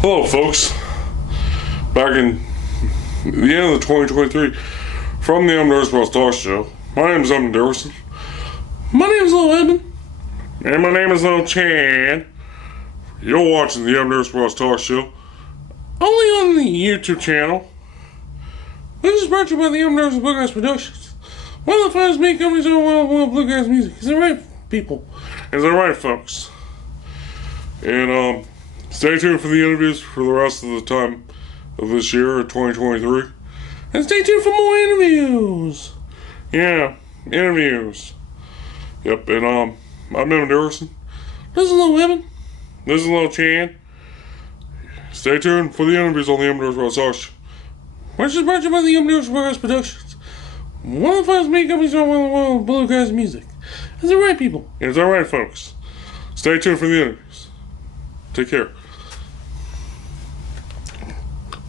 Hello, folks. Back in the end of the 2023, from the Loudermilk Talk Show. My name is Dickerson. My name is Edgar, and my name is Chan. You're watching the Loudermilk Talk Show, only on the YouTube channel. This is brought to you by the Loudermilk Bluegrass Productions, one of the finest meat companies in the world, bluegrass music. Is that right, people? Is that right, folks? And stay tuned for the interviews for the rest of the time of this year, 2023. And stay tuned for more interviews. Yeah, interviews. Yep, and I'm Evan Dickerson. This is Little Evan. This is Little Chan. Stay tuned for the interviews on the Loudermilk Talk Show, which is brought to you by the Loudermilk Bluegrass Productions, one of the finest meat companies in the world, bluegrass music. Is that right, people? Is that right, folks? Stay tuned for the interviews. Take care.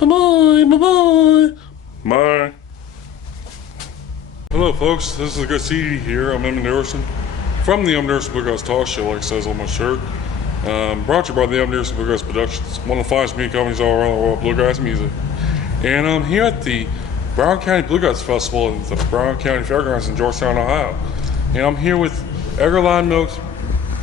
Bye-bye, bye-bye. Bye. Hello, folks. This is a good CD here. I'm Evan Dickerson from the Loudermilk Bluegrass Talk Show, like it says on my shirt. Brought to you by the Loudermilk Bluegrass Productions, one of the finest meat companies all around the world, bluegrass music. And I'm here at the Brown County Bluegrass Festival at the Brown County Fairgrounds in Georgetown, Ohio. And I'm here with Edgar Loudermilk's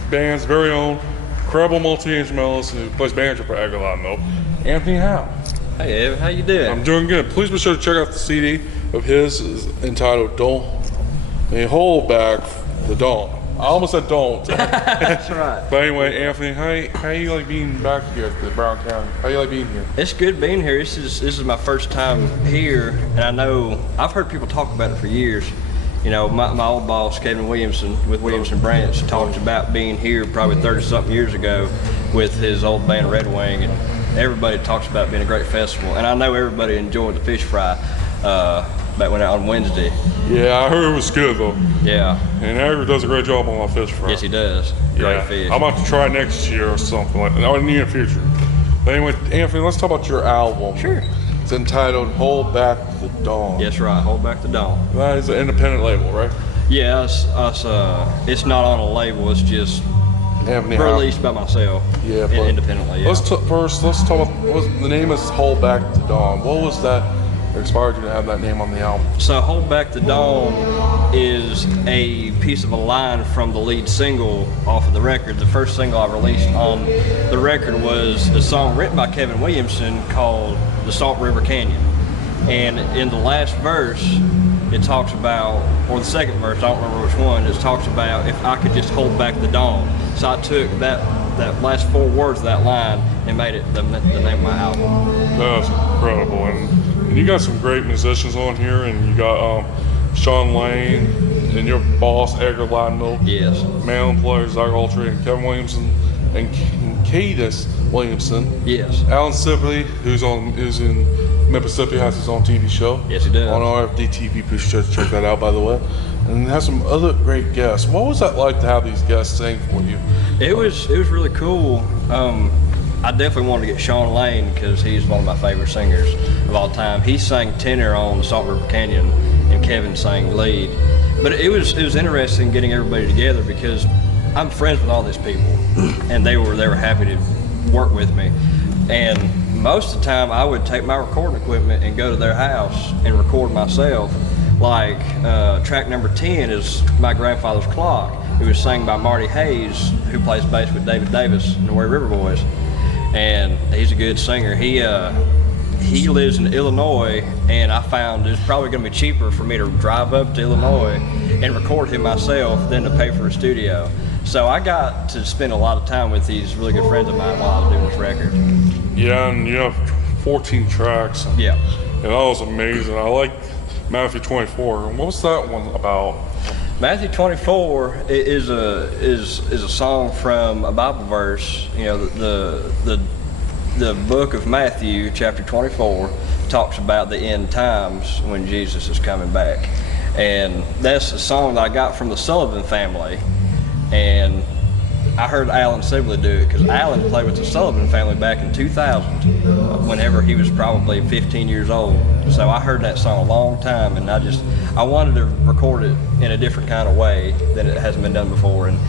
band's very own incredible multi-instrumentalist who plays banjo for Edgar Loudermilk, Anthony Howell. Hey Evan, how you doing? I'm doing good. Please be sure to check out the CD of his entitled "Don't Hold Back the Dawn." I almost said "don't." That's right. But anyway, Anthony, how you like being back here at the Brown County? How you like being here? It's good being here. This is my first time here, and I know I've heard people talk about it for years. You know, my old boss Kevin Williamson with Williamson Branch talked about being here probably 30-something years ago with his old band Red Wing, and everybody talks about being a great festival. And I know everybody enjoyed the fish fry back when on Wednesday. Yeah, I heard it was good though. Yeah. And Edgar does a great job on my fish fry. Yes, he does. Great fish. I'm about to try next year or something like that, or in the near future. But anyway, Anthony, let's talk about your album. Sure. It's entitled "Hold Back the Dawn." Yes, right. Hold Back the Dawn. That is an independent label, right? Yeah, it's not on a label. It's just Anthony released by myself. Yeah, but independently. Yeah. Let's talk about the name is "Hold Back the Dawn." What was that inspired you to have that name on the album? So "Hold Back the Dawn" is a piece of a line from the lead single off of the record. The first single I released on the record was a song written by Kevin Williamson called "The Salt River Canyon." And in the last verse, it talks about, or the second verse, I don't remember which one, it talks about if I could just hold back the dawn. So I took that last 4 words of that line and made it the name of my album. That's incredible. And you got some great musicians on here, and you got Sean Lane and your boss Edgar Loudermilk. Yes. Mandolin players Zach Altry and Kevin Williamson and Cadus Williamson. Yes. Alan Sibley, who's in Mississippi, has his own TV show. Yes, he does. On RFD TV. Please check that out, by the way. And has some other great guests. What was that like to have these guests sing for you? It was really cool. I definitely wanted to get Sean Lane because he's one of my favorite singers of all time. He sang tenor on the Salt River Canyon, and Kevin sang lead. But it was interesting getting everybody together because I'm friends with all these people, and they were happy to work with me. And most of the time, I would take my recording equipment and go to their house and record myself. Like track number 10 is My Grandfather's Clock. It was sang by Marty Hayes, who plays bass with David Davis in the Warrior River Boys, and he's a good singer. He lives in Illinois, and I found it's probably going to be cheaper for me to drive up to Illinois and record him myself than to pay for a studio. So I got to spend a lot of time with these really good friends of mine while I was doing this record. Yeah, and you have 14 tracks. Yeah. And that was amazing. I like Matthew 24. And what was that one about? Matthew 24 is a song from a Bible verse. You know, the book of Matthew, chapter 24, talks about the end times when Jesus is coming back. And that's a song that I got from the Sullivan family. And I heard Alan Sibley do it because Alan played with the Sullivan family back in 2000, whenever he was probably 15 years old. So I heard that song a long time, and I wanted to record it in a different kind of way than it hasn't been done before. And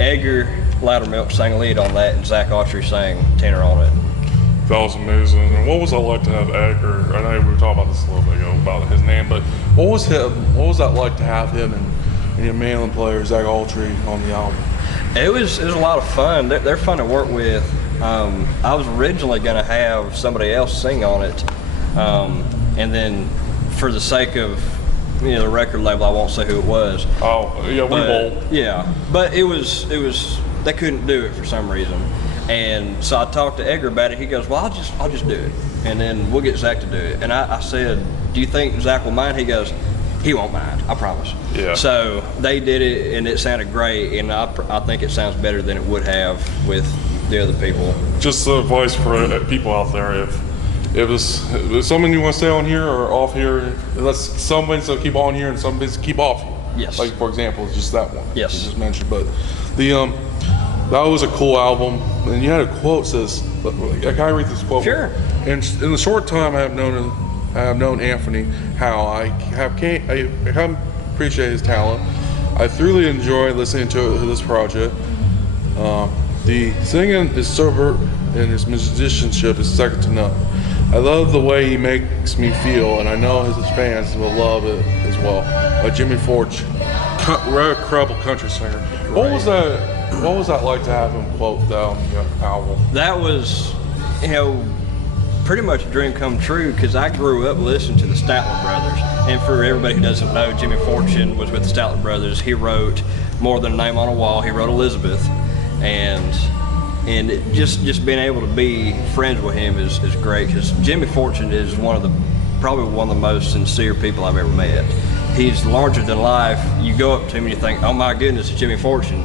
Edgar Loudermilk sang lead on that, and Zach Altry sang tenor on it. That was amazing. And what was it like to have Edgar? I know we were talking about this a little bit ago about his name, but what was that like to have him and your Malin player Zach Altry on the album? It was a lot of fun. They're fun to work with. I was originally going to have somebody else sing on it, and then for the sake of the record label, I won't say who it was. Oh yeah, we won't. Yeah, but it was they couldn't do it for some reason, and so I talked to Edgar about it. He goes, "Well, I'll just do it, and then we'll get Zach to do it." And I said, "Do you think Zach will mind?" He goes, "He won't mind, I promise." Yeah. So they did it, and it sounded great, and I think it sounds better than it would have with the other people. Just advice for people out there: if it's something you want to stay on here or off here, let's some bits will keep on here and some bits keep off here. Yes. Like for example, just that one. Yes. You just mentioned, but the that was a cool album, and you had a quote says, "Can I read this quote?" Sure. In the short time I have known Anthony Howell, I have appreciate his talent. I thoroughly enjoy listening to this project. The singing is sober, and his musicianship is second to none. I love the way he makes me feel, and I know his fans will love it as well. Jimmy Forge, incredible country singer. What was that like to have him quote that on the album? That was, pretty much a dream come true, because I grew up listening to the Statler Brothers. And for everybody who doesn't know, Jimmy Fortune was with the Statler Brothers. He wrote More Than a Name on a Wall. He wrote Elizabeth. And just being able to be friends with him is great, because Jimmy Fortune is probably one of the most sincere people I've ever met. He's larger than life. You go up to him and you think, oh my goodness, it's Jimmy Fortune.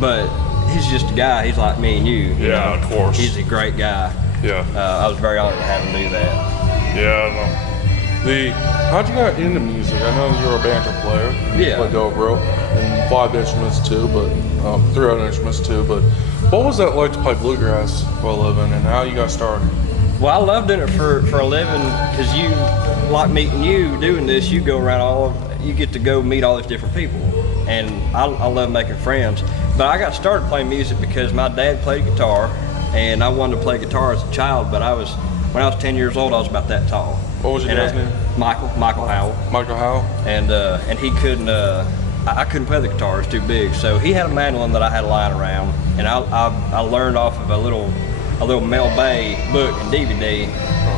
But he's just a guy. He's like me and you. Yeah, of course. He's a great guy. Yeah. I was very honored to have him do that. Yeah, I know. How'd you get into music? I know you're a banjo player. Yeah. You play dobro and 5 instruments too, but 3 other instruments too. But what was that like to play bluegrass for a living, and how you got started? Well, I love doing it for a living, because you, like meeting you, doing this, you go around you get to go meet all these different people, and I love making friends. But I got started playing music because my dad played guitar, and I wanted to play guitar as a child, but when I was 10 years old, I was about that tall. What was your dad's name? Michael Howell. Michael Howell? And he couldn't, I couldn't play the guitar, it was too big. So he had a mandolin that I had lying around, and I learned off of a little Mel Bay book and DVD,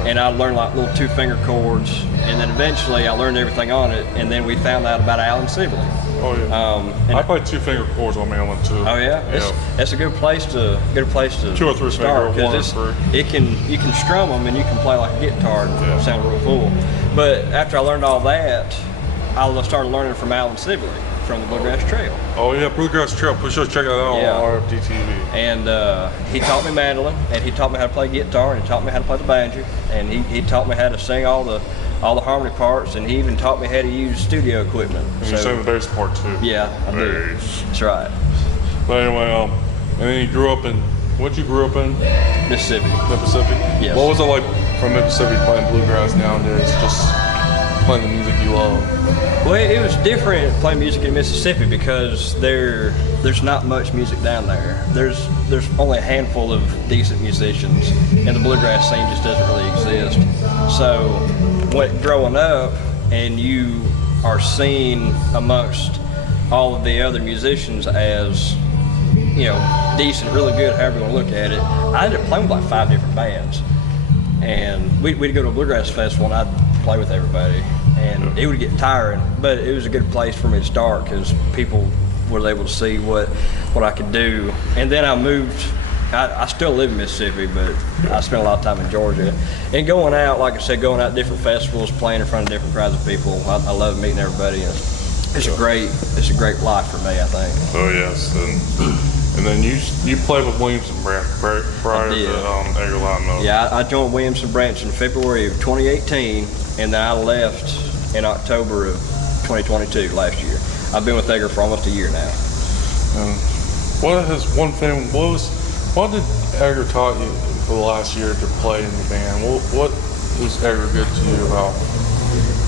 and I learned like little 2-finger chords, and then eventually I learned everything on it, and then we found out about Alan Sibley. Oh yeah. I play 2-finger chords on mandolin too. Oh yeah. It's a good place to 2 or 3 start, finger, 1 or 3. You can strum them and you can play like a guitar and sound real cool. But after I learned all that, I started learning from Alan Sibley from the Bluegrass Trail. Oh yeah, Bluegrass Trail. Please check that out on RFD-TV. And he taught me mandolin, and he taught me how to play guitar, and he taught me how to play the banjo, and he taught me how to sing all the harmony parts, and he even taught me how to use studio equipment. And you sang the bass part too. Yeah, I did. That's right. But anyway, and then you grew up in, what'd you grow up in? Mississippi. Mississippi? Yes. What was it like from Mississippi playing bluegrass nowadays, just playing the music you love? Well, it was different playing music in Mississippi, because there's not much music down there. There's only a handful of decent musicians, and the bluegrass scene just doesn't really exist. So growing up and you are seen amongst all of the other musicians as, decent, really good, however you want to look at it, I ended up playing with like 5 different bands. And we'd go to a bluegrass festival and I'd play with everybody. And it would get tiring, but it was a good place for me to start, because people was able to see what I could do. And then I moved. I still live in Mississippi, but I spent a lot of time in Georgia. And going out, like I said, going out to different festivals, playing in front of different crowds of people. I love meeting everybody. And it's a great life for me, I think. Oh yes, and then you played with Williamson Branch prior to Edgar Loudermilk. Yeah, I joined Williamson Branch in February of 2018, and then I left in October of 2022 last year. I've been with Edgar for almost a year now. What did Edgar taught you for the last year to play in the band? What is Edgar good to you about?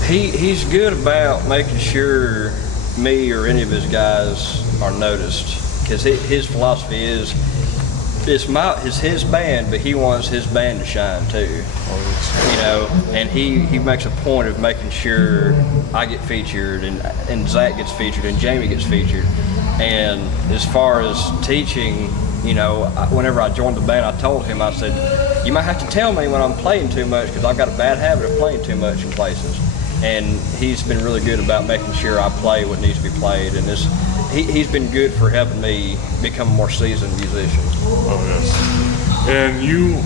He's good about making sure me or any of his guys are noticed, because his philosophy is it's his band, but he wants his band to shine too. You know, and he makes a point of making sure I get featured, and Zach gets featured, and Jamie gets featured. And as far as teaching, you know, whenever I joined the band, I told him, I said, you might have to tell me when I'm playing too much, because I've got a bad habit of playing too much in places. And he's been really good about making sure I play what needs to be played, and he's been good for helping me become a more seasoned musician. Oh yes. And you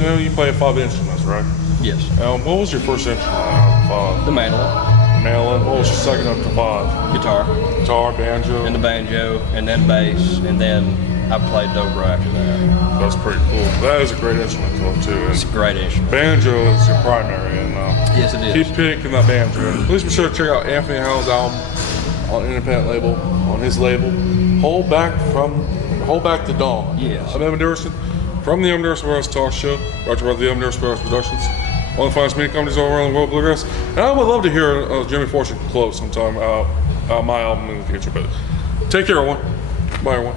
know, you play 5 instruments, right? Yes. What was your first instrument out of 5? The mandolin. Mandolin. What was your second up to 5? Guitar. Guitar, banjo. And the banjo, and then bass, and then I played dobro after that. That's pretty cool. That is a great instrument too. It's a great instrument. Banjo is your primary, and yes, it is. keep picking that banjo. And please be sure to check out Anthony Howell's album on an independent label, on his label, Hold Back to Dawn. Yes. I'm Evan Dickerson from the Dickerson Bluegrass Talk Show, brought to you by the Dickerson Bluegrass Productions, one of the finest media companies all around the world, Bluegrass. And I would love to hear Jimmy Fortune close sometime my album in the future. But take care, everyone. Bye, everyone.